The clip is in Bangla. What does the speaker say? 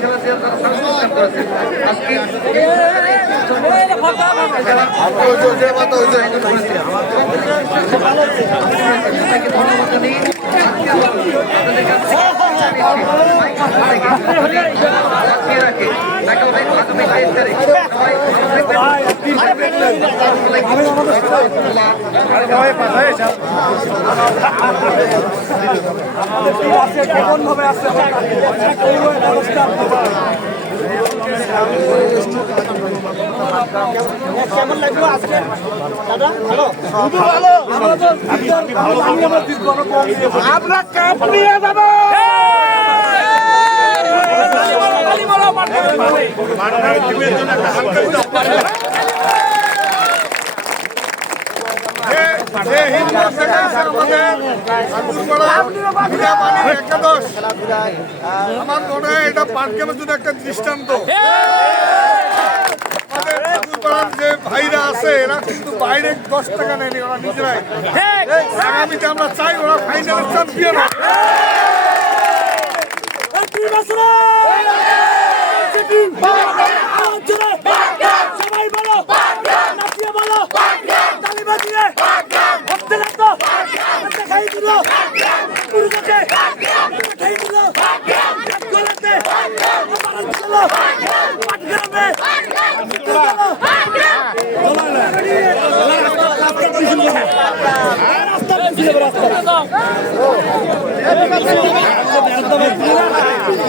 খেলা দিয়ে তারা সাংস্কৃতিক করেছে আজকে ধন্যবাদ জানিয়ে রাখে আগামী 22 তারিখ কেমন লাগলো আজকে দাদা? ভালো আমরা কাপ নিয়ে যাবো। আমার মনে হয় এটা পার্কের জন্য একটা দৃষ্টান্ত। যে ভাইরা আছে এরা কিন্তু বাইরে 10 টাকা নেয়নি, ওরা নিজেরাই। আগামীতে আমরা চাই ওরা ফাইনালের চ্যাম্পিয়ন।